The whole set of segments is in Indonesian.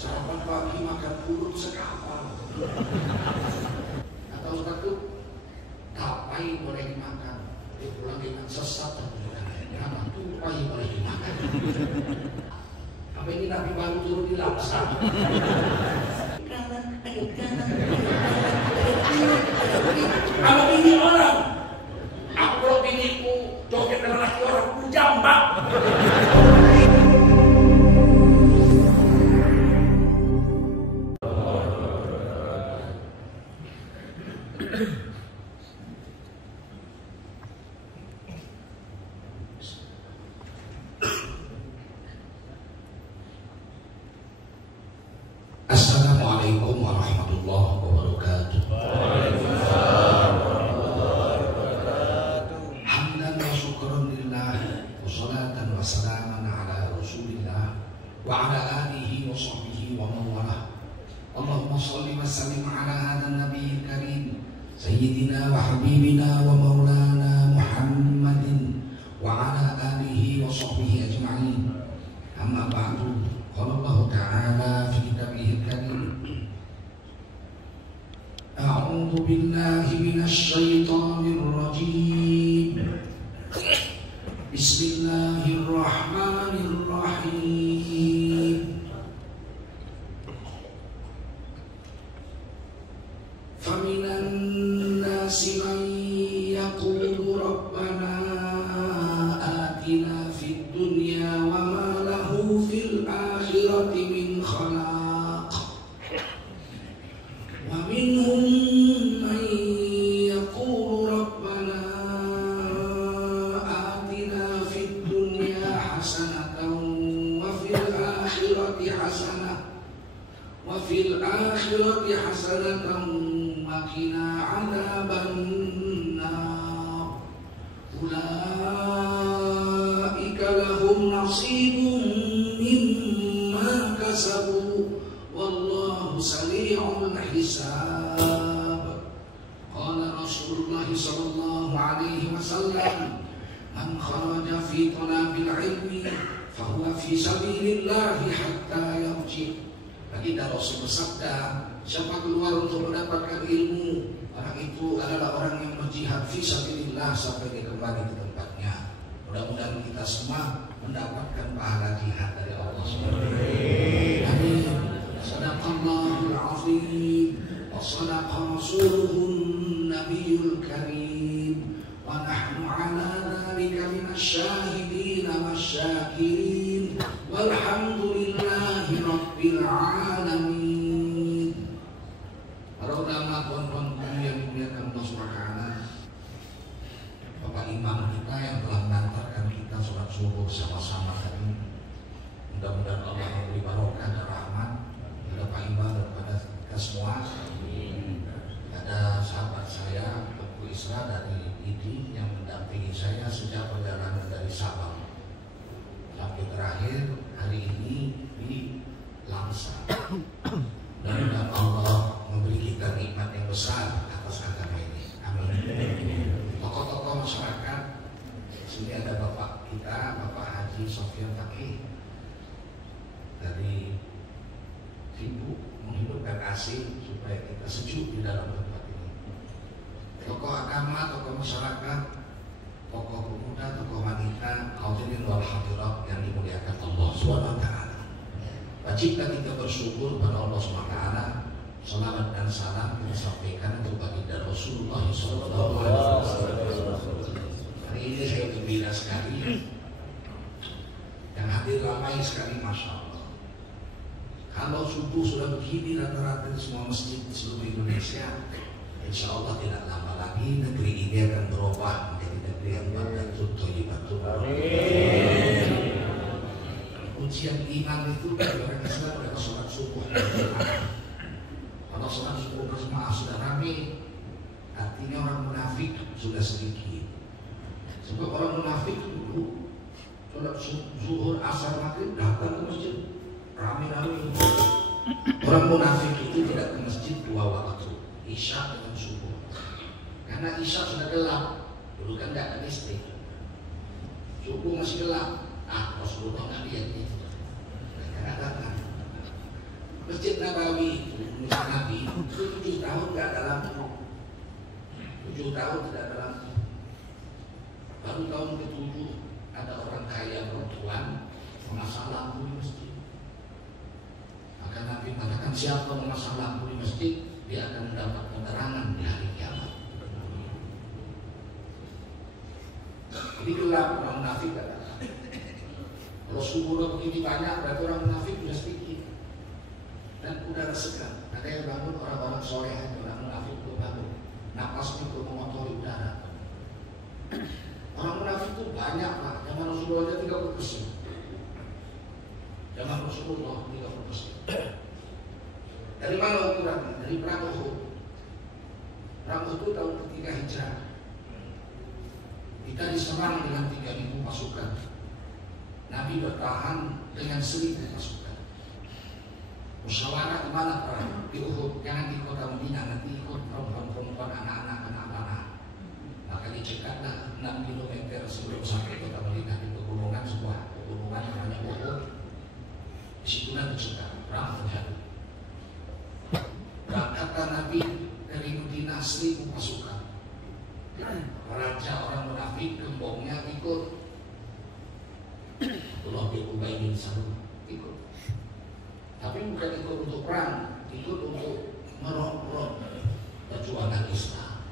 Sarapan pagi makan urut sekapal. Atau Ustaz tuh tapai boleh dimakan. Dia pulang dengan sesat dan kenapa tupai boleh dimakan. Apa ini Nabi baru turun di Laksa? Kalau ini orang, aku biniku joget dengan laki orang ku jambak. Assalamualaikum warahmatullahi wabarakatuh. Hamdan wa syukran lillah wa salatan wa salaman ala rasulillah wa ala alihi wa sahbihi wa mawalah. Allahumma salli wa sallim ala hadha nabiyil karim sayyidina wa habibina wa maulana Muhammadin wa ala alihi wa sahbihi ajma'in. Amma ba'du. Qala Allah Ta'ala fi kitabihil karim. A'udzu billahi minasy syaithanir rajim. Bismillahirrahmanirrahim. Faminan nasi man yaqulu rabbana atina fid dunya wa ma lahu fil akhirati min khalaq. Wa minhum man yaqulu rabbana atina fid dunya hasanatan wa fil akhirati hasanah wa fil akhirati hasanatan wa qina adzaban nar. Ulaika lahum nasibun mimma kasabu wallahu sari'ul hisab. Qala Rasulullah sallallahu alaihi wasallam, man kharaja fi talabil ilmi fahuwa fi sabilillahi hatta yarji. Baginda Rasul bersabda, siapa keluar untuk mendapatkan ilmu, orang itu adalah orang yang berjihad fi sabilillah sampai dia kembali ke tempatnya. Mudah-mudahan kita semua mendapatkan pahala jihad dari Allah SWT. Amin. Sadaqallahul azim wa sadaqa rasuluhun nabiyul karim wa nahnu ala dhalika minasy syahidin wasyakirin walhamdulillahi rabbil alamin. Para ulama, tuan-tuanku yang dimuliakan Allah SWT, Bapak Imam kita yang telah mengantarkan kita sholat subuh bersama-sama tadi, mudah-mudahan Allah memberi barokah dan rahmat kepada Pak Imam dan kepada kita semua. Ada sahabat saya, Teguh Isra dari ID yang mendampingi saya sejak perjalanan dari Sabang sampai terakhir hari ini di Langsa. Mudah-mudahan Allah memberi kita nikmat yang besar atas agama ini. Amin. Tokoh-tokoh masyarakat, sini ada bapak kita, Bapak Haji Sofyan Fakih, dari sibuk menghidupkan AC supaya kita sejuk di dalam tempat ini. Tokoh agama, tokoh masyarakat, tokoh pemuda, tokoh wanita, hadirin wal hadirat yang dimuliakan Allah SWT. Wajiblah kita bersyukur pada Allah SWT. Salawat dan salam kita sampaikan untuk baginda Rasulullah SAW. Hari ini saya gembira sekali, yang hadir ramai sekali, masya Allah. Kalau subuh sudah begini rata-rata di semua masjid di seluruh Indonesia, insya Allah tidak lama lagi negeri ini akan berubah menjadi negeri yang badatun thayyibatun. Amin. Ujian iman itu bagi orang Islam adalah sholat subuh. Kalau sholat subuh berjamaah sudah ramai, artinya orang munafik sudah sedikit. Sebab orang munafik dulu sholat zuhur, asar, maghrib datang ke masjid ramai-ramai. Orang munafik itu tidak ke masjid dua waktu, isya dengan subuh. Karena isya sudah gelap, dulu kan nggak ada listrik. Subuh masih gelap, Rasulullah nggak lihat itu, nggak datang. Masjid Nabawi Musa Nabi itu 7 tahun nggak ada lampu, 7 tahun tidak ada lampu. Baru tahun ke-7 ada orang kaya perempuan memasang lampu di masjid. Maka Nabi mengatakan siapa memasang lampu di masjid, dia akan mendapat penerangan di hari kiamat. Jadi gelap, orang munafik tidak ada. Kalau subuh begini banyak, berarti orang munafik sudah sedikit. Dan udara segar. Ada yang bangun orang-orang soleh, orang munafik itu bangun. Napas itu mengotori udara. Orang munafik itu banyak lah. Zaman Rasulullah 30%. Zaman Rasulullah 30%. Dari mana ukurannya? Dari perang Uhud. Perang Uhud itu tahun ketiga Hijrah. Kita diserang dengan 3.000 pasukan. Nabi bertahan dengan 1.000 pasukan. Musyawarah di mana perang? Di Uhud, jangan di kota Madinah, nanti ikut perempuan-perempuan, anak-anak, anak-anak. Maka dicekatlah 6 km sebelum sampai kota Madinah di pegunungan, sebuah pegunungan namanya Uhud. Di situlah dicekat, perang terjadi. Berangkatlah Nabi dari Madinah 1.000 pasukan. Raja orang munafik gembongnya ikut. Abdullah bin Ubay bin Salul ikut. Tapi bukan ikut untuk perang, ikut untuk merongrong perjuangan Islam.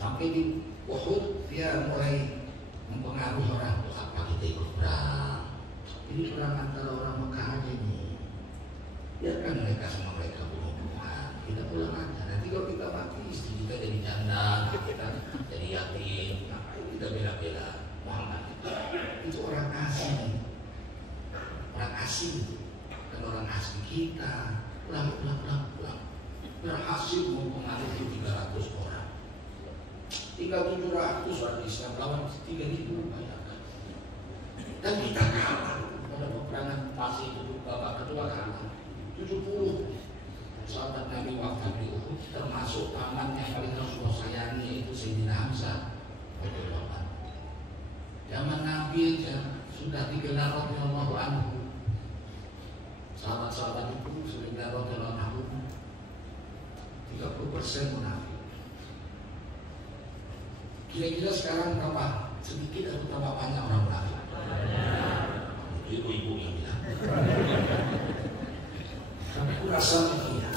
Sampai di Uhud dia mulai mempengaruhi orang, apa kita ikut perang? Ini perang antara orang Mekah aja nih. Biarkan mereka sama mereka bunuh-bunuhan. Kita pulang aja. Nanti kalau kita mati, istri kita jadi janda, kita jadi yatim. Ngapain kita bela-bela Muhammad? Itu orang asing. Orang asing. Dan orang asing kita pulang berhasil mempengaruhi 300 orang. Tinggal 700 orang Islam lawan 3.000, bayangkan. Dan kita kalah pada peperangan Tasik itu babak kedua kalah 70 sahabat Nabi wafat di Uhud, termasuk paman yang paling Rasulullah sayangi, yaitu Sayyidina Hamzah. Zaman Nabi aja sudah digelar radhiyallahu anhu. Sahabat-sahabat itu sudah digelar radhiyallahu anhu. 30% munafik. Kira-kira sekarang tambah sedikit atau tambah banyak orang munafik? Ibu-ibu yang bilang. Tapi aku rasa iya.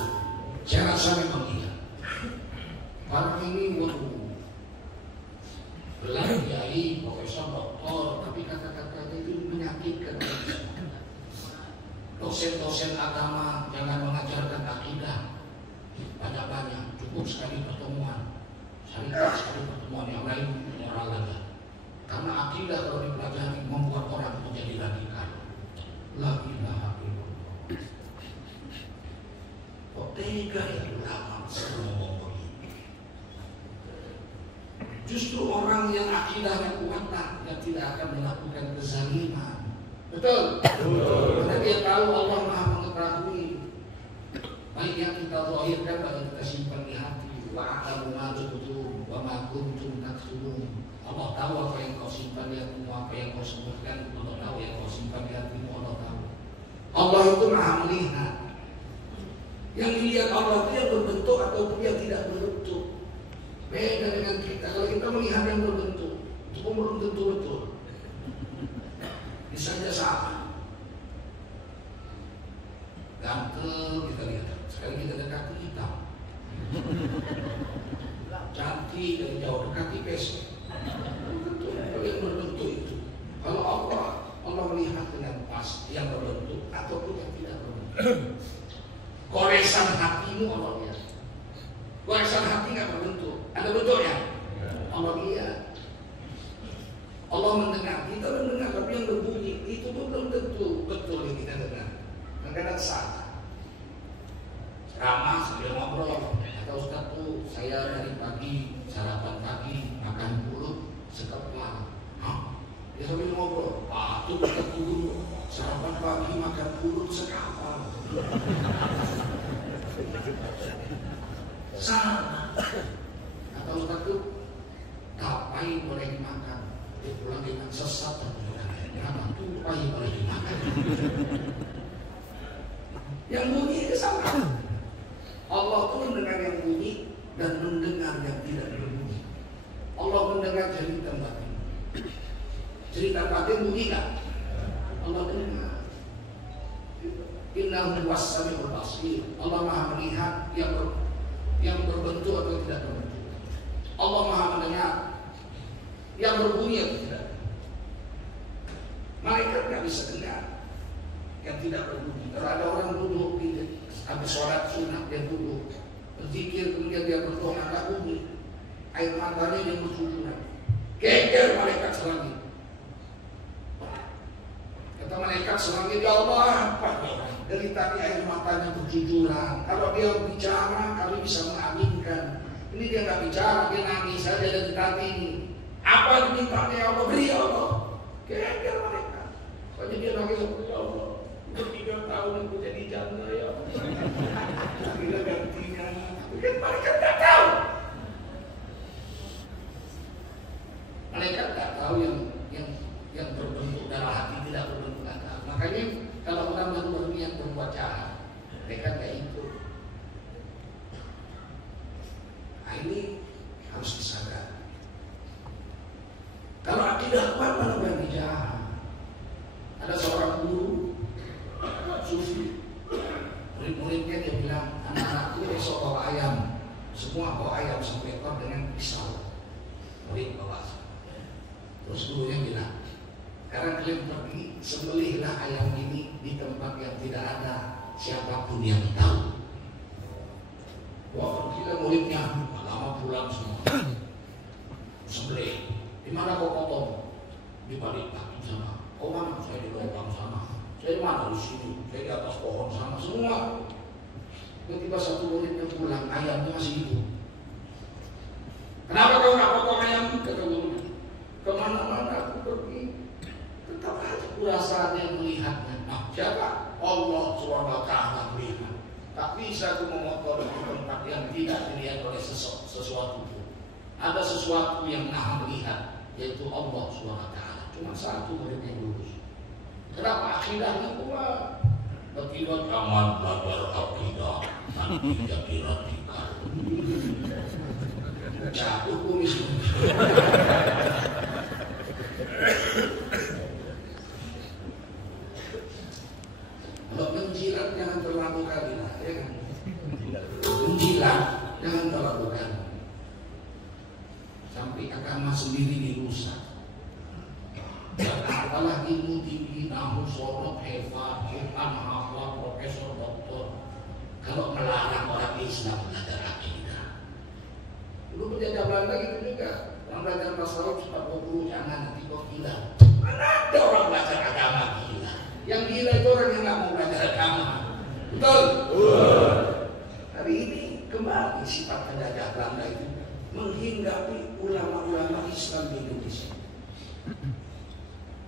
Saya rasa memang iya. Orang ini waduh, gelar kiai, profesor, doktor, tapi kata-katanya itu menyakitkan. Dosen-dosen agama jangan mengajarkan akidah banyak-banyak, cukup sekali pertemuan, sekali pertemuan, yang lain moral aja. Karena akidah kalau dipelajari membuat orang menjadi radikal. La ilaha illallah. Kok tega ya ulama ngomong begini? Justru orang yang akidahnya kuat yang tidak akan melakukan kezaliman. Betul? Karena dia tahu Allah Maha mengetahui. Baik yang kita zahirkan atau kita simpan di hati. Wa a'lamu ma tubdun wa ma kuntum taktubun. Allah tahu apa yang kau simpan di hatimu, apa yang kau sembunyikan. Allah tahu yang kau simpan di hatimu, Allah tahu. Allah itu Maha melihat. Yang dilihat Allah itu yang berbentuk ataupun yang tidak berbentuk. Beda dengan kita. Kalau kita melihat yang berbentuk, itu pun belum tentu betul. Bisa saja salah. Ganteng kita lihat. Sekali kita dekati hitam. Cantik dari jauh, dekati besok. Betul. Kalau yang berbentuk itu. Kalau Allah melihat dengan pas yang berbentuk ataupun yang tidak berbentuk. Goresan hatimu Allah lihat. Goresan hati nggak berbentuk, ada bentuknya. Allah lihat. Allah mendengar, kita mendengar, tapi yang berbunyi itu pun belum tentu betul yang kita dengar. Kadang-kadang salah. Ceramah sambil ngobrol. Kata Ustaz tuh, saya dari pagi sarapan pagi makan pulut sekepal. Dia sambil ngobrol. Pak tuh Ustaz guru sarapan pagi makan pulut sekapal. Salah. Kata Ustaz tuh, tapai boleh dimakan. Dia pulang dengan sesat dan kenapa tupai boleh dimakan. Yang bunyi itu sama. Allah itu mendengar yang bunyi dan mendengar yang tidak berbunyi. Allah mendengar cerita batin. Cerita batin bunyi nggak? Allah dengar. Innahu was-sami'ul basir. Allah Maha melihat yang berbentuk atau tidak berbentuk. Allah Maha mendengar yang berbunyi atau tidak. Malaikat nggak bisa dengar yang tidak berbunyi. Kalau ada orang duduk habis sholat sunat, dia duduk berzikir, kemudian dia berdoa, nggak bunyi, air matanya dia bersujudan, geger malaikat selangit. Kata malaikat selangit, ya Allah, apa dari tadi air matanya berjujuran. Kalau dia bicara, kami bisa mengaminkan. Ini dia nggak bicara, dia nangis saja dari tadi ini. Apa diminta ya Allah, beri ya Allah. Geger malaikat. Soalnya dia nangis, ya Allah, udah 3 tahun aku jadi janda ya Allah. Bila gantinya, mungkin malaikat nggak tahu. Malaikat nggak tahu yang berbentuk dalam hati, tidak berbentuk akal. Makanya kalau orang yang berniat berbuat jahat, mereka nggak ikut. Nah ini harus disadari. Kalau akidah kuat mana berani jahat? Ada seorang guru sufi, murid-muridnya dia bilang, anak-anakku besok bawa ayam, semua bawa ayam sampai ekor dengan pisau. Murid bawa. Terus gurunya bilang, sekarang kalian pergi, sembelihlah ayam ini di tempat yang tidak ada siapapun yang tahu. Wah, kita muridnya lama pulang semua. Sembelih. Di mana kau potong? Di balik batu sana. Kau mana? Saya di lubang sana. Saya di mana? Di sini. Saya di atas pohon sana. Semua. Tiba-tiba satu muridnya pulang, ayamnya masih hidup. Kenapa kau nggak potong ayam? Kata gurunya. Kemana-mana aku pergi, tetap aja kurasa dia melihatnya. Nah, siapa? Allah SWT melihat. Tak bisa aku memotor di tempat yang tidak dilihat oleh sesuatu. Ada sesuatu yang maha melihat, yaitu Allah SWT. Cuma satu murid yang lulus. Kenapa? Akidahnya kuat. Begitu jangan belajar akidah, nanti jadi radikal. Jatuh kumis. Kalau menjilat jangan terlalu kali lah, ya kan? Menjilat jangan terlalu kali. Sampai agama sendiri dirusak. Apalagi ilmu tinggi, nahu, sorok, hebat, bukan hafal, profesor, doktor. Kalau melarang orang Islam belajar akidah. Dulu penjajah Belanda gitu juga. Orang belajar tasawuf cepat guru, jangan nanti kok gila. Mana ada orang belajar agama gila? Yang gila itu orang yang nggak mau belajar agama. Betul? Hari ini kembali sifat penjajah Belanda itu menghinggapi ulama-ulama Islam di Indonesia.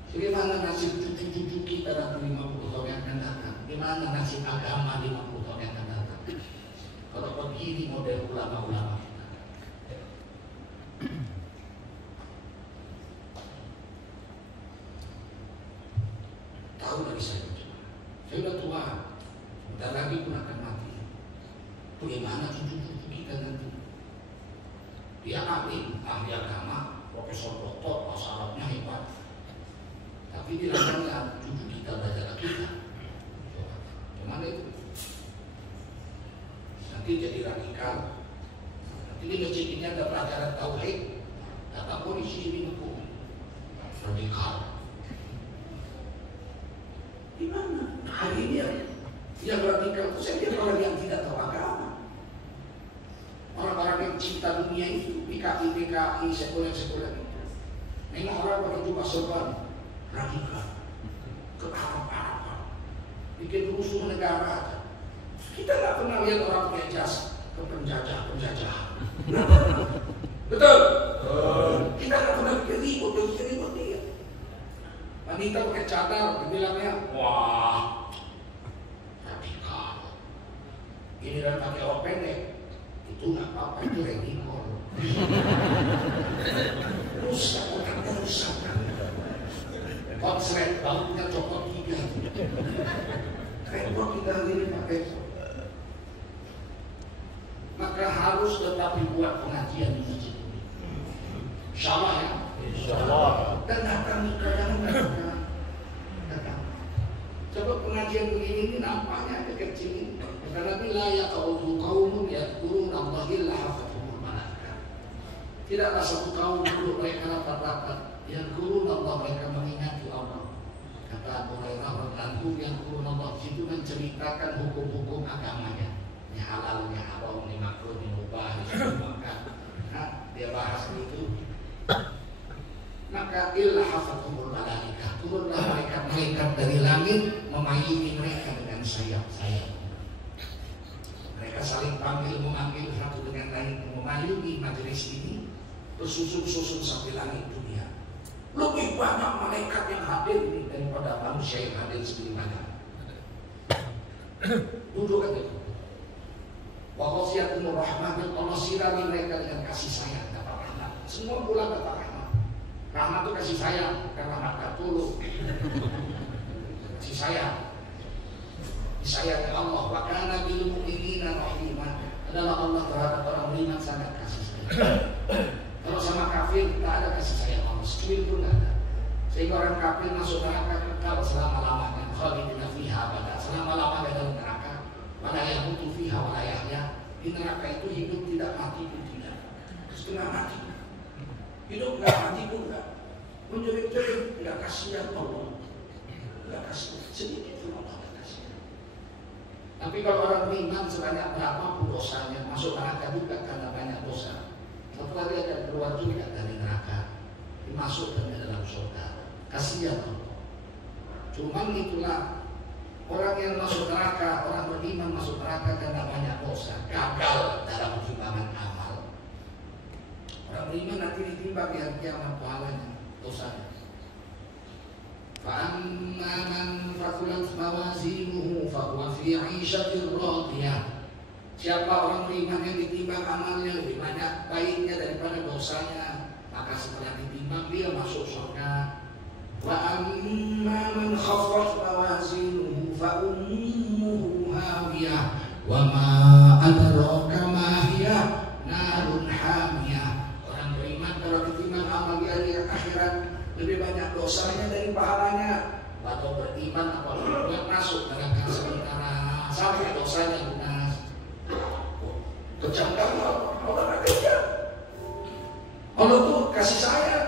Bagaimana nasib cucu-cucu kita dalam 50 tahun yang akan datang? Bagaimana nasib agama 50 tahun yang akan datang? Kalau begini model ulama-ulama kita. Tahu dari saya sudah tua, sebentar lagi pun akan mati. Bagaimana cucu-cucu kita nanti? Dia alim, ahli agama, profesor doktor, bahasa Arabnya hebat. Tapi dilarangnya cucu kita belajar akidah. Gimana itu? Nanti jadi radikal. Nanti di masjid ini ada pelajaran tauhid. Kata polisi ini hukum radikal. Gimana? Hari ini yang radikal itu saya kira orang yang tidak tahu agama. Orang-orang yang cinta dunia itu, PKI, sekuler itu. Memang orang pakai jubah serban radikal, ke Arab-Arab, bikin rusuh negara. Kita nggak pernah lihat orang pakai jas ke penjajah. Betul? Kita nggak pernah bikin ribut dia. Wanita pakai cadar, dibilangnya, wah, radikal. Ini dan pakai rok pendek, itu nggak apa-apa, itu radikal. Rusak, otaknya rusak. Konslet, baunya copot 3. Repot kita ini pakai. Maka harus tetap dibuat pengajian di masjid ini. Insyaallah ya. Insyaallah. Dan datang kadang-kadang datang. Coba pengajian begini ini nampaknya ada kecil. Karena bila ya qaumun yadhkuruna Allah illa hafathumul malaikah. Tidaklah satu kaum duduk mereka rapat-rapat yadhkuruna Allah, mereka mengingati Allah. Kata Abu Hurairah radhiyallahu yang kurun Allah itu menceritakan hukum-hukum agamanya. Ini halal, ini haram, ini makruh, ini mubah, ini makan. Nah, dia bahas itu. Maka illa hafathumul malaikah, turunlah malaikat dari langit memayungi mereka dengan sayap-sayap. Mereka saling panggil memanggil satu dengan lain, memayungi majelis ini bersusun-susun sampai langit dunia. Lebih banyak malaikat yang hadir ini daripada manusia yang hadir segini banyak. Duduk aja. Wa ghasiyatumur rahmah, Allah sirami mereka dengan kasih sayang, dapat rahmat. Semua pulang dapat rahmat. Rahmat itu kasih sayang, bukan rahmat katulu. Kasih sayang. Disayangkan Allah. Wa kana bil mu'minina rahimah. Adalah Allah terhadap orang beriman sangat kasih sayang. Kalau sama kafir tak ada kasih sayang Allah, sekali pun tak ada. Sehingga orang kafir masuk neraka kekal selama-lamanya, khalidina fiha abada, selama-lamanya dalam neraka. Wala yamutu fiha wala yahya. Di neraka itu hidup tidak, mati pun tidak. Setengah mati. Hidup enggak, mati pun enggak. Menjerit-jerit enggak, kasihan Allah. Enggak kasihan, sedikit pun Allah enggak kasihan. Tapi kalau orang beriman sebanyak berapapun dosanya, masuk neraka juga karena banyak dosa. Setelah dia akan keluar juga dari neraka, dimasukkan ke dalam surga. Kasihan Allah. Cuman itulah orang yang masuk neraka, orang beriman masuk neraka karena banyak dosa, gagal dalam timbangan amal. Orang beriman nanti ditimbang di hari kiamat pahalanya, dosanya. Fa'amma man faqulat mawazinuhu fahuwa fi 'ishatir radiyah. Siapa orang beriman yang ditimbang amalnya lebih banyak baiknya daripada dosanya, maka setelah ditimbang dia masuk surga. Wa amma man khaffat mawazinuhu fa ummuhu hawiyah wa ma adraka ma hiya narun hamiyah. Orang beriman kalau ditimbang amal di hari akhirat lebih banyak dosanya dari pahalanya. Atau beriman apa berbuat masuk neraka sementara sampai dosanya lunas. Kejamkan Allah tak kejam. Allah tuh kasih sayang.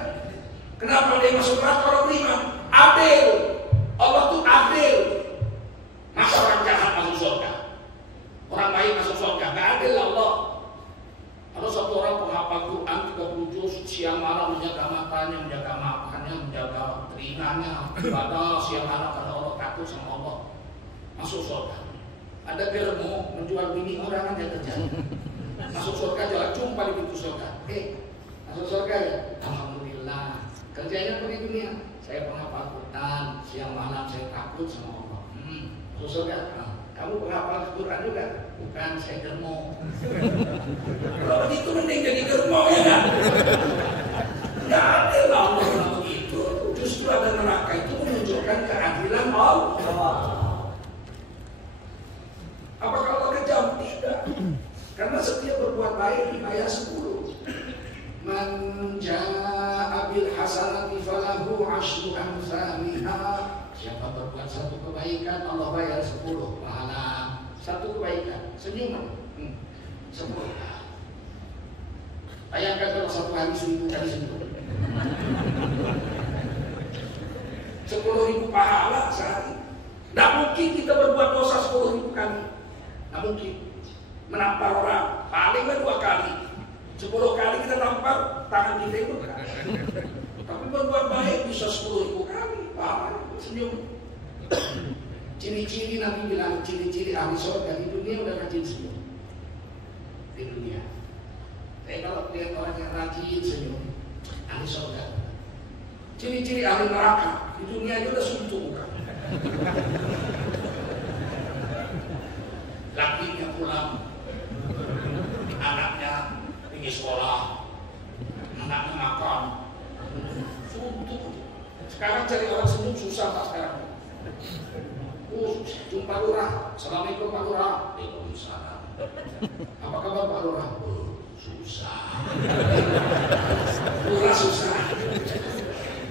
Kenapa dia masuk neraka orang beriman? Adil. Allah tuh adil. Masa orang jahat masuk surga, orang baik masuk surga? Gak adil Allah. Kalau satu orang penghafal Quran 30 juz siang malam menjaga matanya, menjaga makannya, menjaga telinganya, ibadah siang malam karena Allah takut sama Allah, masuk surga. Ada germo menjual bini orang aja terjadi. Masuk surga jalan cuma di pintu surga. Masuk surga ya. Alhamdulillah. Kerjanya apa di dunia? Saya penghafal Quran, siang malam saya takut sama Allah. Masuk surga. Kamu penghafal Quran juga? Bukan, saya germo. Kalau begitu mending jadi germo ya kan? Nggak adil lah Allah begitu. Justru ada neraka itu menunjukkan keadilan Allah. Apakah Allah kejam? Tidak. Karena setiap berbuat baik dibayar 10. Man jaa'a bil hasanati falahu 'asyru amsalihha. Siapa berbuat satu kebaikan Allah bayar 10 pahala. Satu kebaikan, senyuman 10. Bayangkan kalau satu hari 1000 kali senyum. 10.000 pahala sehari. Tidak mungkin kita berbuat dosa 10.000 kali. Tidak mungkin. Menampar orang paling 2 kali. 10 kali kita tampar, tangan kita itu kan. Tapi berbuat baik bisa 10.000 kali. Pahala, senyum. Ciri-ciri Nabi bilang, ciri-ciri ahli surga di dunia udah rajin senyum. Di dunia. Tapi kalau lihat orang yang rajin senyum, ahli surga. Ciri-ciri ahli neraka di dunia itu udah suntuk muka. Lakinya pulang, anaknya pergi sekolah, anaknya makan, suntuk. Sekarang cari orang senyum susah pak sekarang. Jumpa lurah. Assalamualaikum Pak Lurah. Waalaikumsalam. Apa kabar Pak Lurah? Susah. Lurah susah.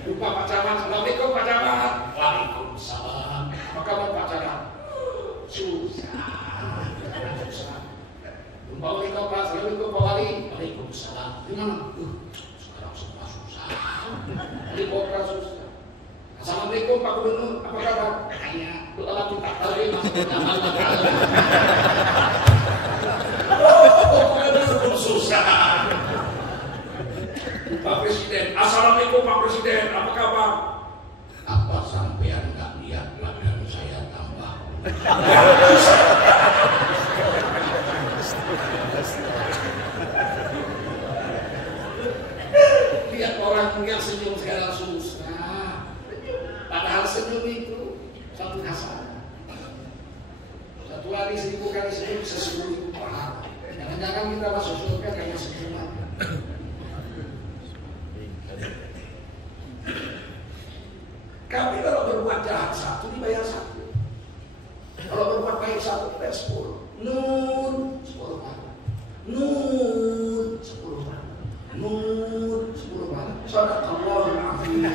Jumpa Pak Camat. Assalamualaikum Pak Camat. Waalaikumsalam. Apa kabar Pak Camat? Susah. Jumpa Wali Kota. Assalamualaikum Pak Wali. Waalaikumsalam. Gimana? Sekarang semua susah. Wali Kota susah. Assalamualaikum Pak Gubernur. Apa kabar? Hanya doa kita tadi masuk ke dalam susah. Pak Presiden. Assalamualaikum Pak Presiden. Apa kabar? Apa sampean nggak lihat badan saya tambah? Lihat orang yang senyum sekarang susah. Padahal senyum itu satu hasanah. Satu hari 1000 kali senyum bisa 10.000 pahala. Jangan-jangan kita masuk surga karena senyuman. Kami kalau berbuat jahat 1 dibayar 1. Kalau berbuat baik 1 dibayar 10. Nun 10 pahala. Nun 10 pahala. Nun 10 pahala. Sadaqallahul azim.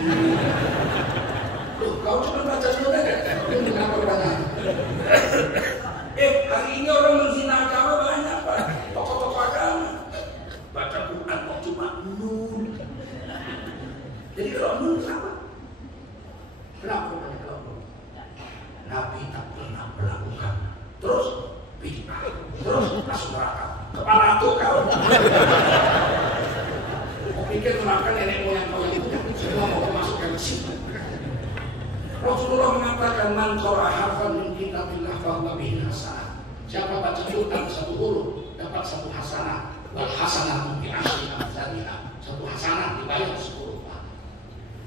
Loh, kau cuma baca nun aja. Kenapa baca? Hari ini orang menghina agama banyak, Pak. Tokoh-tokoh agama baca Quran kok cuma nun. Jadi kalau nun kenapa? Kenapa kalau nun? Nabi tak pernah melakukan. Terus bid'ah. Terus masuk neraka. Kepala tuh kau. Kau pikir melakukan nenek moyang kau itu semua mau masukkan ke situ. Rasulullah mengatakan man qara'a harfan min kitabillah fa huwa bihi hasanah. Siapa baca Quran 1 huruf dapat 1 hasanah. Wal hasanatu bi asyri amsalihha. 1 hasanah dibayar 10 pahala.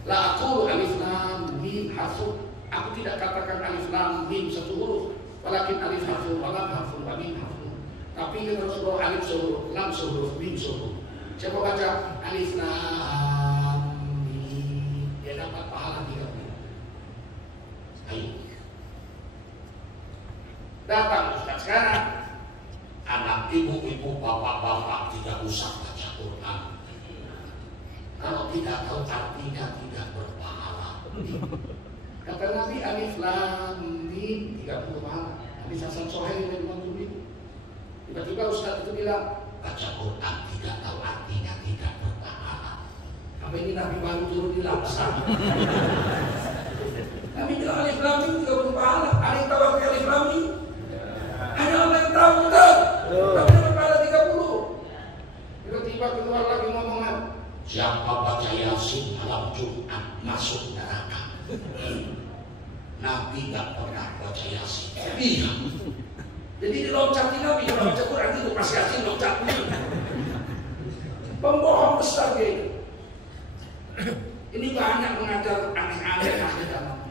La aqulu alif lam mim harfun. Aku tidak katakan alif lam mim 1 huruf, walakin alif harfun wa lam harfun wa mim harfun. Tapi kita Rasulullah alif sehuruf, lam sehuruf, mim sehuruf. Siapa baca alif lam mim dia dapat pahala 30. Ayo. Datang Ustaz sekarang. Anak ibu-ibu, bapak-bapak tidak usah baca Quran. Kalau tidak tahu artinya tidak berpahala. Kata Nabi alif lam mim 30 pahala. Nabi Hasan Sohail yang membantu itu. Tiba-tiba Ustaz itu bilang baca Quran tidak tahu artinya tidak berpahala. Apa ini Nabi baru turun di laksana? Nabi bilang alif lam mim 30 pahala. Ada yang tahu arti alif lam mim? Hanya Allah yang tahu, betul. Tapi berpahala 30. Tiba-tiba keluar lagi ngomongan. Siapa baca Yasin malam Jumat masuk neraka. Nabi tak pernah baca Yasin. Iya. Jadi diloncatin Nabi kalau baca Quran itu pas Yasin loncatin. Pembohong besar dia. Ini banyak mengajar aneh-aneh agama.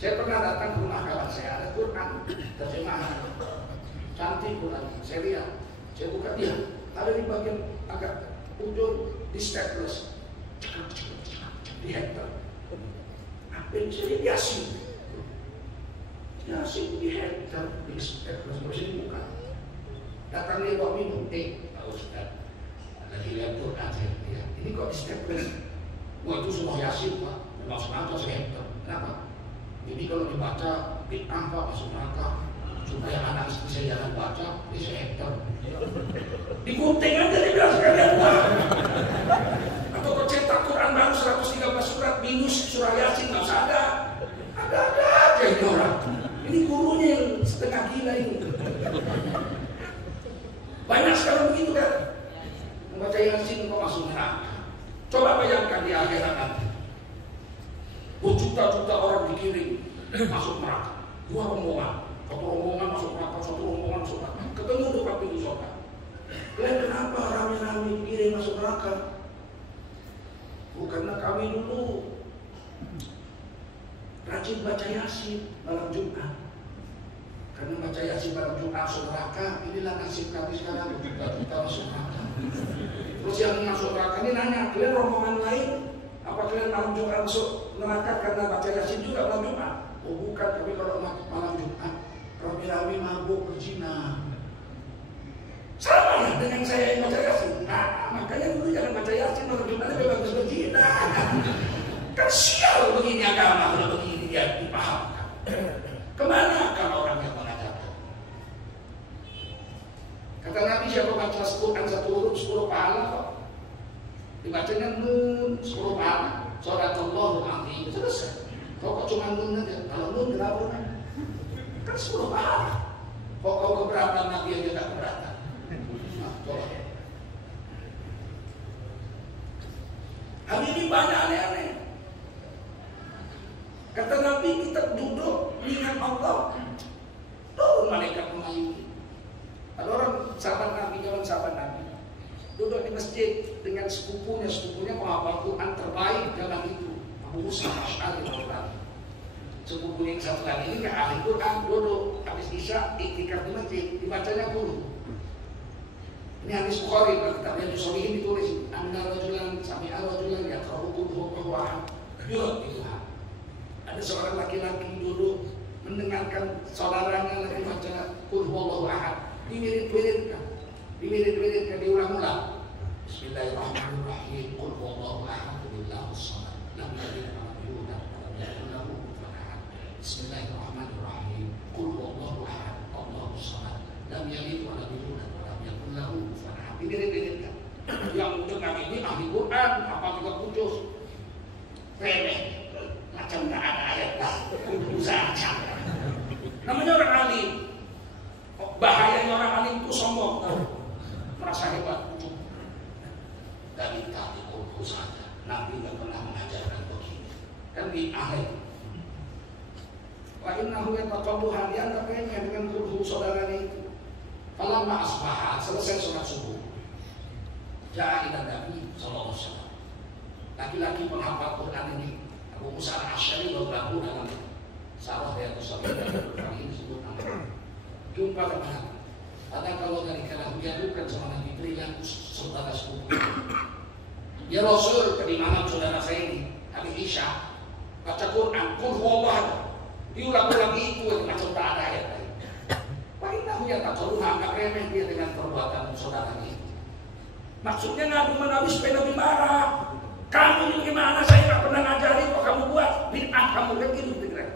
Saya pernah datang ke rumah kawan saya, ada Quran terjemahan. Cantik Quran, saya lihat. Saya buka dia, ada di bagian agak ujung di staples. Di hektar. Apa yang saya Yasin? Yasin di hektar, di staples. Terus ini buka. Datang dia bawa minum. Pak Ustaz, ada dilihat Quran saya lihat. Ini kok di staples? Wah itu semua Yasin Pak. Memang sengaja saya hektar. Kenapa? Jadi kalau dibaca bid'ah Pak masuk neraka. Supaya anak istri saya jangan baca, dia saya hektar. Digunting aja dia bilang sekalian Pak. Atau kau cetak Quran baru 113 surat minus surah Yasin nggak usah ada. Ada aja ini orang. Ini gurunya yang setengah gila ini. Banyak sekali begitu kan. Membaca Yasin kok masuk neraka. Coba bayangkan di akhirat nanti. Berjuta-juta orang dikirim masuk neraka. 2 rombongan. Satu rombongan masuk neraka, satu rombongan masuk neraka. Ketemu depan pintu surga. Kenapa rame-rame dikirim masuk neraka? Bukannya kami dulu rajin baca Yasin malam Jumat. Karena baca Yasin malam Jumat masuk neraka, inilah nasib kami sekarang. Kita masuk neraka. Terus yang masuk neraka ini nanya, kalian rombongan lain? Apa kalian malam Jumat masuk neraka karena baca Yasin juga malam Jumat? Oh bukan, tapi kalau malam Jumat rame-rame mabuk berzina. Sama ya dengan saya yang baca Yasin. Nah, makanya dulu jangan baca Yasin malam Jumat lebih bagus berzina. Kan sial begini agama kalau begini dia dipahamkan. Kemana kalau orang yang mengajarkan? Kata Nabi, siapa baca Quran 1 huruf 10 pahala kok. Dibacanya nun 10 pahala. Shadaqallahul azim. Selesai. Kok cuma nun aja? Kalau nun kenapa? Kan 10 pahala. Kok kau keberatan, Nabi aja gak keberatan. Nah, coba. Hari ini banyak aneh-aneh. Kata Nabi, kita duduk ingat Allah. Turun malaikat mengayomi. Ada orang sahabat Nabi, jalan sahabat Nabi, duduk di masjid dengan sepupunya penghafal Quran terbaik dalam itu, Abu Musa Asy'ari radhiyallahu. Sepupunya yang satu lagi ini nggak ahli Quran, duduk habis isya iktikaf di masjid, dibacanya guru. Ini hadis Bukhari, kitab yang Sholihin ditulis, anna rajulan sami'a rajulan yaqra'u qul huwallahu ahad. Duduk itu. Ada seorang laki-laki duduk mendengarkan saudaranya lagi baca qul huwallahu ahad. Diwirid-wiridkan, diulang-ulang. Bismillahirrahmanirrahim. Qul huwallahu ahad, Allahus samad, lam yalid wa lam yulad wa lam yakul lahu kufuwan ahad. Bismillahirrahmanirrahim. Qul huwallahu ahad, Allahus samad, lam yalid wa lam yulad wa lam yakul lahu kufuwan ahad. Diwirid-wiridkan. Yang dengar ini ahli Quran, apa juga putus. Remeh, macam tak ada ayat lah. Usaha saja. Namanya orang alim. Bahayanya orang alim itu sombong, merasa hebat. Dari tadi kumpul saja, Nabi tidak pernah mengajarkan begini. Kan di akhir. Wa innahu yataqabbuha di antaranya dengan kulhu saudaranya itu. Falamma asbaha, selesai sholat subuh, ja'a ila Nabi sallallahu alaihi wasallam. Laki-laki penghafal Quran ini, Abu Musa Asy'ari radhiyallahu dalam Sarah Riyadhus Shalihin ini disebut nama. Jumpa teman, ada kalau dari kalangan diadukan sama Nabi berikan saudara sepupu. Ya Rasul, tadi malam saudara saya ini habis isya baca Quran, qul huwallahu, diulang-ulang itu macam tak ada ayat lain. Palinlah dia tak perlu anggap remeh dia dengan perbuatan saudaranya itu. Maksudnya ngadu Nabi supaya Nabi marah. Kamu ini gimana? Saya tak pernah ngajari kok kamu buat bid'ah kamu kan gitu kira.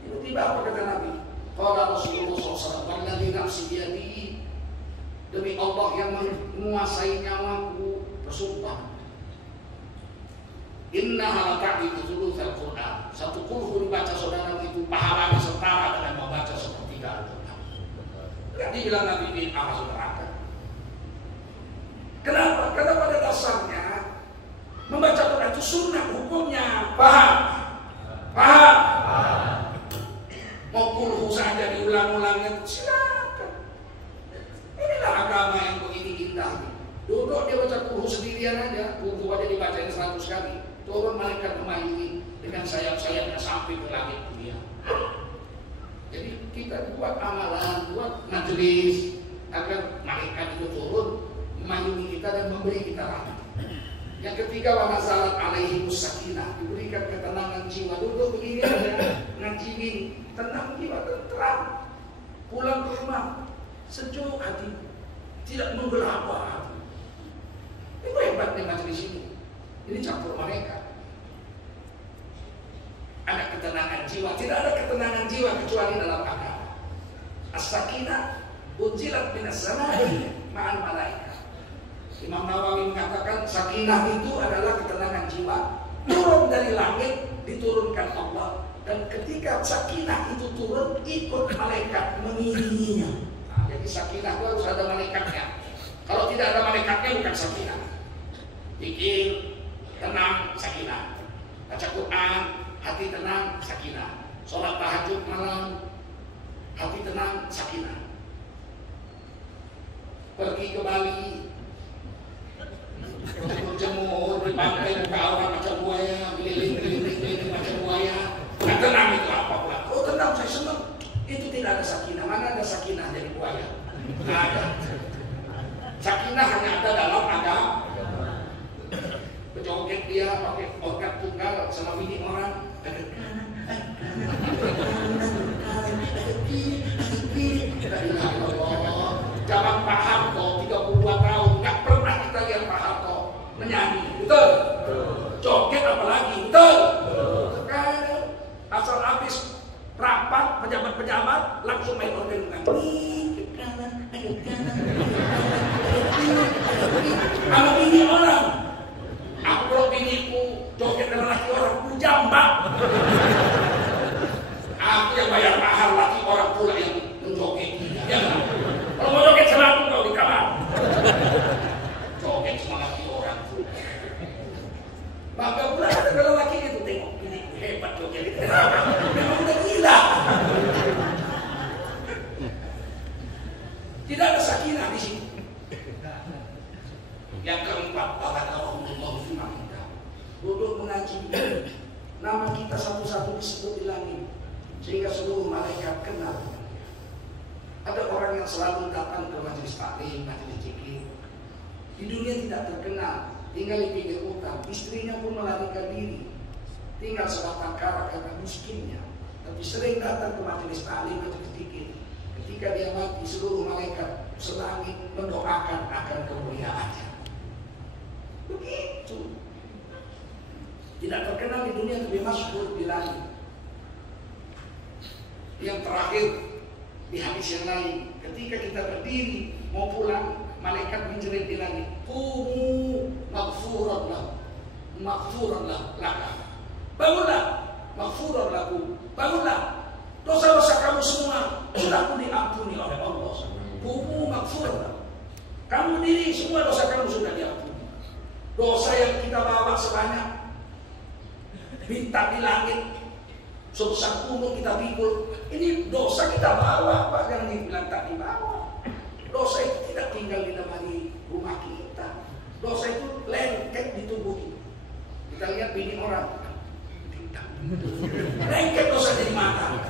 Tiba-tiba apa kata Nabi? Qala Rasulullah SAW, walladzi nafsi biyadihi, demi Allah yang menguasai nyawaku, bersumpah, innaha lata'idu thulutsal Qur'an. Satu kulhu dibaca saudara itu pahalanya setara dengan membaca sepertiga Al-Quran. Jadi bilang Nabi bin masuk neraka. Kenapa? Karena pada dasarnya membaca Quran itu sunnah hukumnya. Paham? Paham? Mau kulhu saja diulang-ulangnya, silakan. Inilah agama yang begini indah. Duduk dia baca kulhu sendirian aja, kulhu aja dibacain 100 kali. Turun malaikat memayungi dengan sayap-sayapnya sampai ke langit dunia. Jadi kita buat amalan, buat majelis agar malaikat itu turun memayungi kita dan memberi kita rahmat. Yang ketiga, wa nazalat alaihimus sakinah, diberikan ketenangan jiwa. Duduk begini aja, ngaji ini, tenang jiwa, tenteram. Pulang ke rumah, sejuk hati, tidak menggelabah hati. Itu hebatnya majelis ini. Ini campur mereka. Ada ketenangan jiwa. Tidak ada ketenangan jiwa kecuali dalam agama. As-sakinah unzilat minas samai ma'al malaikat. Imam Nawawi mengatakan sakinah itu adalah ketenangan jiwa, turun dari langit, diturunkan Allah, dan ketika sakinah itu turun ikut malaikat mengiringinya. Nah, jadi sakinah itu harus ada malaikatnya. Kalau tidak ada malaikatnya bukan sakinah. Zikir tenang, sakinah. Baca Quran, hati tenang, sakinah. Sholat tahajud malam, hati tenang, sakinah. Pergi ke Bali, berjemur di pantai muka orang macam buaya, keliling macam buaya. Nggak tenang itu apa pula? Oh tenang, saya senang. Itu tidak ada sakinah. Mana ada sakinah jadi buaya? Nggak ada. Sakinah hanya ada dalam agama. Berjoget dia pakai organ tunggal sama bini orang. Zaman Pak Harto 32 tahun nggak pernah kita lihat Pak Harto menyanyi, betul? Joget apalagi, betul? Sekarang asal habis rapat pejabat-pejabat langsung main organ kan. Kalau bini orang, aku kalau biniku joget dengan laki orang, ku jambak. Aku yang bayar mahal, laki orang pula yang menjoget. Ya kan? Kalau mau joget sama aku kau di kamar. Joget sama laki orang pula. Maka pula ada kalau laki itu tengok ini hebat joget itu. Memang udah gila. Tidak ada sakinah di sini. Yang keempat, barakallahu fiikum. Duduk mengaji, nama kita satu-satu disebut di langit, sehingga seluruh malaikat kenal. Ada orang yang selalu datang ke majelis taklim, majelis zikir. Di dunia tidak terkenal, tinggal di pinggir hutan, istrinya pun melarikan diri, tinggal sebatang kara karena miskinnya. Tapi sering datang ke majelis taklim, majelis zikir. Ketika dia mati, seluruh malaikat selangit mendoakan akan kemuliaannya. Begitu. Tidak terkenal di dunia, tapi masyhur di langit. Yang terakhir di hadis yang lain, ketika kita berdiri mau pulang, malaikat menjerit di langit, "Qumu maghfuran lahu, maghfuran laka." Bangunlah, maghfuran lahu. Bangunlah. Dosa-dosa kamu semua sudah pun diampuni oleh Allah. Qumu maghfuran lahu. Kamu diri semua dosa kamu sudah diampuni. Dosa yang kita bawa sebanyak bintang di langit, sebesar gunung kita pikul. Ini dosa kita bawa, Pak, jangan dibilang tak dibawa. Dosa itu tidak tinggal di lemari rumah kita. Dosa itu lengket di tubuh kita. Kita lihat bini orang, lengket dosa di mata.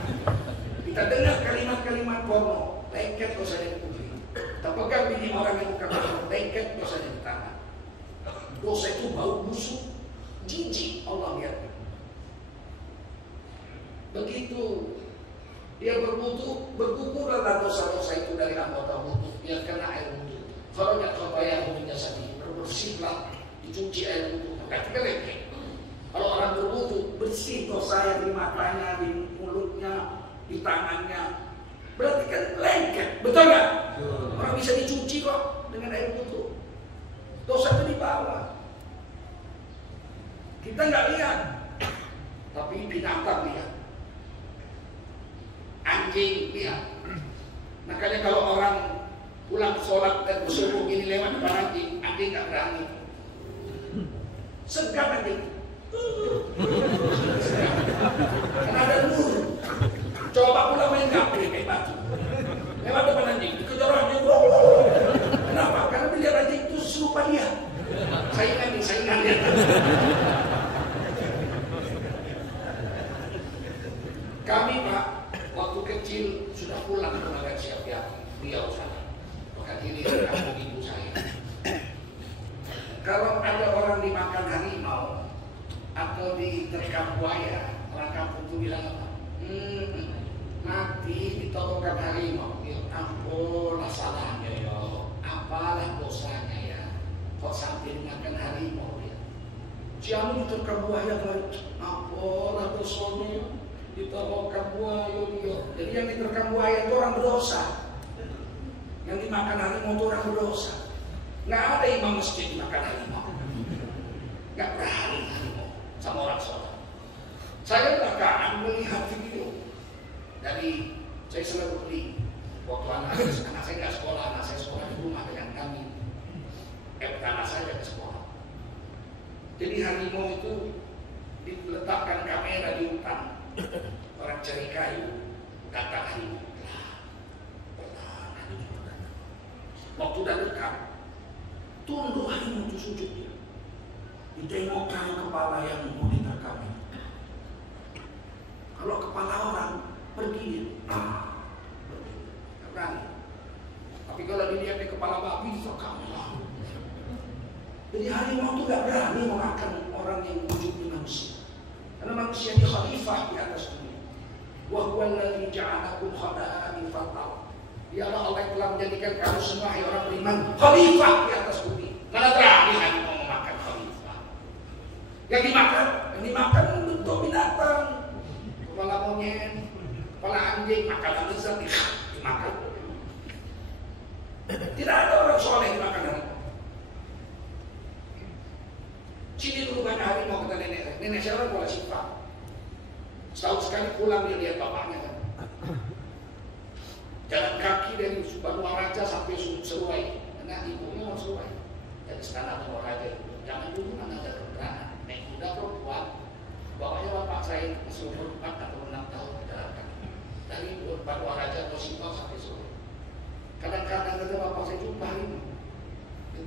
Kita dengar kalimat-kalimat porno, lengket dosa di kuping. Kita pegang bini orang yang bukan porno, lengket dosa di tangan. Dosa itu bau busuk, jijik, Allah lihat. Begitu dia berwudu, bergugurlah dosa-dosa itu dari anggota wudu, biar kena air wudu. Farajat khataya min jasadi, bersihlah, dicuci air wudu, berarti lengket. Kalau orang berwudu, bersih dosa yang di matanya, di mulutnya, di tangannya, berarti kan lengket, betul nggak? Orang bisa dicuci kok dengan air wudu. Dosa itu di bawah. Kita nggak lihat, tapi binatang lihat. Anjing lihat. Makanya kalau orang pulang sholat dan subuh ini lewat depan anjing, anjing nggak berani. Segan anjing. Karena ada nur. Coba pulang main gaple kayak batu. Lewat depan anjing, dikejar anjing. Kenapa? Karena melihat anjing itu serupa dia. Saingan dia. Kami, Pak, waktu kecil sudah pulang ke Naga Siap ya, Riau sana. Maka ini kampung ibu saya. Kalau ada orang dimakan harimau atau diterkam buaya, orang kampung itu bilang apa? Mati ditolongkan harimau. Ya ampun, salahnya ya. Apalah dosanya ya? Kok sampai makan harimau ya? Ciamu diterkam buaya kan? Apalah dosanya? Diterkam buaya dia. Jadi yang diterkam buaya itu orang berdosa. Yang dimakan harimau itu orang berdosa. Nggak ada imam masjid dimakan harimau. Nggak berani harimau sama orang sholat. Saya belakangan melihat video dari saya selalu beli waktu anak saya nggak sekolah, anak saya sekolah di rumah dengan kami. Anak saya ke sekolah. Jadi harimau itu diletakkan kamera di hutan. Orang cari kayu, datang harimau. Waktu udah dekat, tunduk harimau itu sujud dia. Ditengokkan kepala yang mau diterkam. Kalau kepala orang pergi dia, berani. Tapi kalau dilihat di kepala babi diterkam. Jadi harimau itu gak berani memakan orang yang wujudnya manusia. Karena manusia ini khalifah di atas dunia. Wa huwa alladzi ja'alakum khala'ifal ardh. Dialah Allah yang telah menjadikan kamu semua orang beriman khalifah di atas bumi. Mana berani kamu mau memakan khalifah? Yang dimakan bentuk binatang, kepala monyet, kepala anjing, makanan lezat dimakan. Tidak ada orang soleh dimakan harimau. Sini dulu banyak harimau kata nenek. Nenek saya orang bola sifat. Setahun sekali pulang dia lihat bapaknya kan. Jalan kaki dari Banua Raja sampai Seruai. Karena ibunya orang Seruai. Jadi sekarang Banua Raja. Jangan dulu kan ada keberanian. Naik kuda perempuan. Bapaknya bapak saya masih umur 4 atau 6 tahun jalan kaki. Dari Banua Raja atau Simpang sampai Seruai. Kadang-kadang kata bapak saya jumpa ini.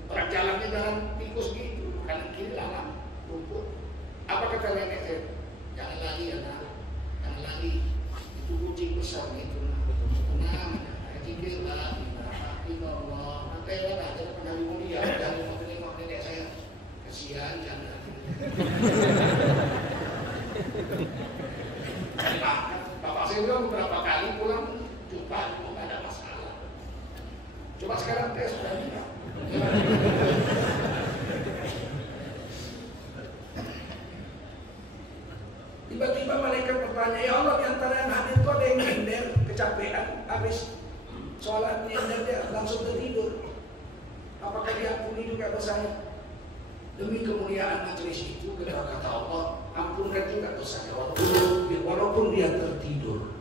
Orang jalannya jalan tikus gitu. Kanan kiri lalang, rumput. Apa kata nenek saya? Jangan lari ya nak. Jangan lari. Itu kucing besar gitu. Tenang, zikir lah, Allah. Nanti lah ada penari mulia, jangan mau tengok nenek saya. Kasihan jangan. Bapak saya bilang beberapa kali pulang jumpa, nggak ada masalah. Coba sekarang tes sudah nikah. Tiba-tiba malaikat bertanya, ya Allah, di antara yang hadir itu ada yang nyender, kecapean, habis sholat nyender dia langsung tertidur. Apakah diampuni juga dosanya? Demi kemuliaan majelis itu, kata Allah, ampunkan juga dosanya walaupun dia tertidur.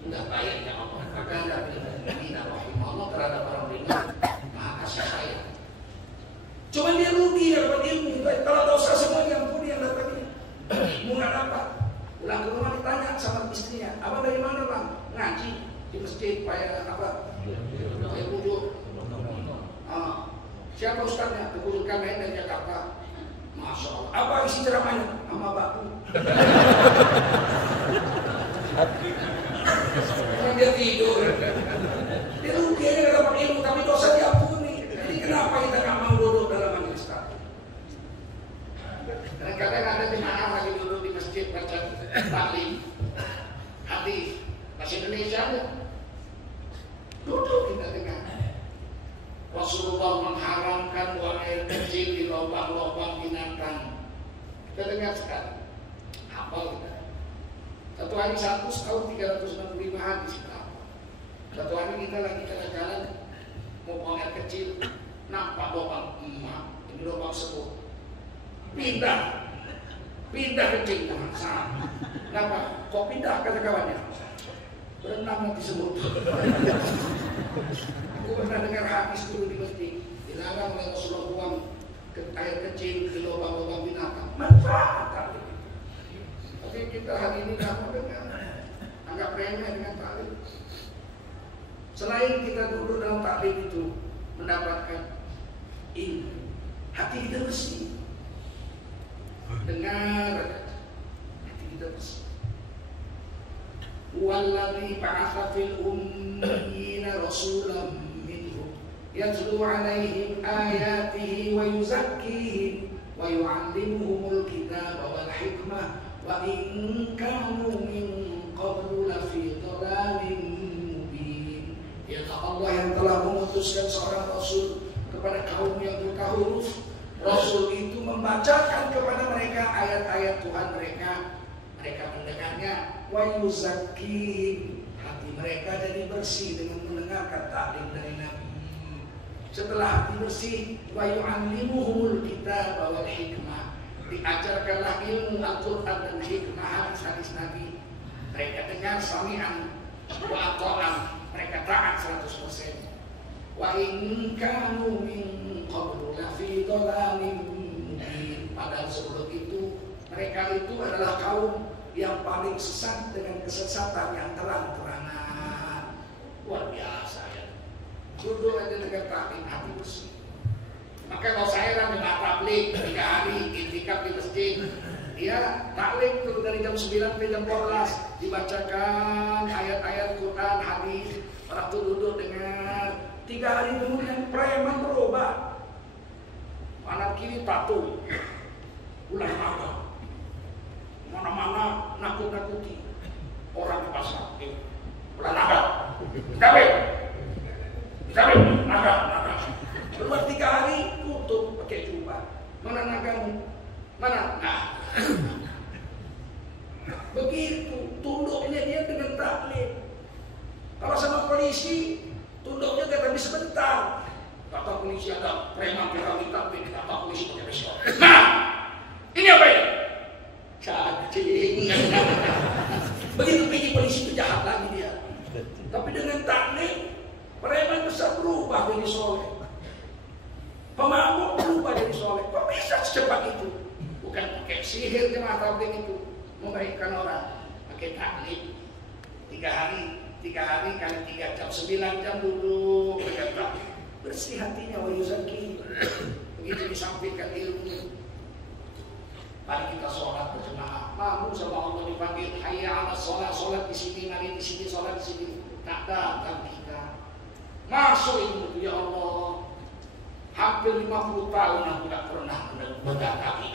Tidak baiknya Allah. Maka ada bilang Allah terhadap orang beriman maha kasih sayang. Cuma dia rugi ya, kalau dia rugi. Kalau dosa semua diampuni yang datang ini. Murah apa? Pulang ke rumah ditanya sama istrinya, abang dari mana bang? Ngaji di masjid, payah apa? Payah bujuk. Siapa ustaznya? Kebujukan lain dari Jakarta. Masya Allah. Apa isi ceramahnya? Sama baku. Dia tidur. Dia rugi aja gak dapat ilmu, tapi dosa diampuni. Jadi kenapa kita gak mau duduk dalam majelis taklim? Kadang-kadang ada jemaah lagi duduk di masjid baca taklim, hadis bahasa Indonesia aja. Duduk kita dengar. Rasulullah mengharamkan buang air kecil di lubang-lubang binatang. Kita dengar sekali. Hafal kita. Satu hari setahun 365 hadis kita. Satu hari kita lagi jalan-jalan mau buang air kecil, nampak lubang emak, ini lubang sebut. Pindah kecil sama. Kenapa? Kok pindah kata kawannya? Berenang nanti semut. Aku pernah dengar hadis dulu di masjid. Dilarang oleh Rasulullah buang air kecil di lubang-lubang binatang. Manfaat. Tapi kita hari ini nggak mau dengar. Anggap remeh dengan taklim. Selain kita duduk dalam taklim itu mendapatkan ilmu, hati kita bersih. Dengar hati kita bersih. Walladzi ba'atsa fil ummiyina rasulan minhum yatlu 'alaihim ayatihi wa yuzakkihim wa yu'allimuhumul kitaba wal hikmah wa in kanu min qablu lafi dhalalin mubin. Dialah Allah yang telah mengutuskan seorang rasul kepada kaum yang buta huruf. Rasul itu membacakan kepada mereka ayat-ayat Tuhan mereka. Mereka mendengarnya, wa yuzakkihim, hati mereka jadi bersih dengan mendengarkan taklim dari Nabi. Setelah hati bersih, wa yu'allimuhumul kitab wal hikmah, diajarkanlah ilmu Al-Quran dan hikmah hadis Nabi. Mereka dengar sami'an wa ata'an, mereka taat 100%. Wa in kanu min qablu lafi dhalalin mubin, padahal sebelum itu mereka itu adalah kaum yang paling sesat dengan kesesatan yang terang-terangan. Luar biasa ya. Duduk aja dengan taklim hati bersih. Maka kalau saya kan dengan tabligh 3 hari iktikaf di masjid, dia taklim tuh dari jam 9 sampai jam 12 dibacakan ayat-ayat Quran, hadis, orang tuh duduk dengar. 3 hari kemudian preman berubah. Kanan kiri tato. Ulang apa? Mana-mana anak nakut-nakuti orang di pasar. Pulang naga, dicabik, naga. Keluar 3 hari tutup pakai jubah. Mana nagamu? Mana? Nah. Begitu tunduknya dia dengan taklid. Kalau sama polisi, tunduknya kata sebentar. Kata polisi ada preman piramid tapi kata polisi pakai pistol. Nah, ini apa ini? Cacing. Begitu pergi polisi itu jahat lagi dia. Tapi dengan taklid, preman bisa berubah jadi soleh. Pemabuk berubah jadi soleh. Kok bisa secepat itu? Bukan pakai sihir jemaah tabligh itu. Membaikkan orang pakai taklid 3 hari kali 3 jam 9 jam duduk berkata bersih hatinya wa yuzaki. Begitu disampaikan ilmu. Mari kita sholat berjemaah. Mamu sama Allah dipanggil hayya 'ala sholat, sholat di sini, mari di sini, sholat di sini. Tak datang kita. Masuk ilmu ya Allah. Hampir 50 tahun aku tidak pernah mendatangi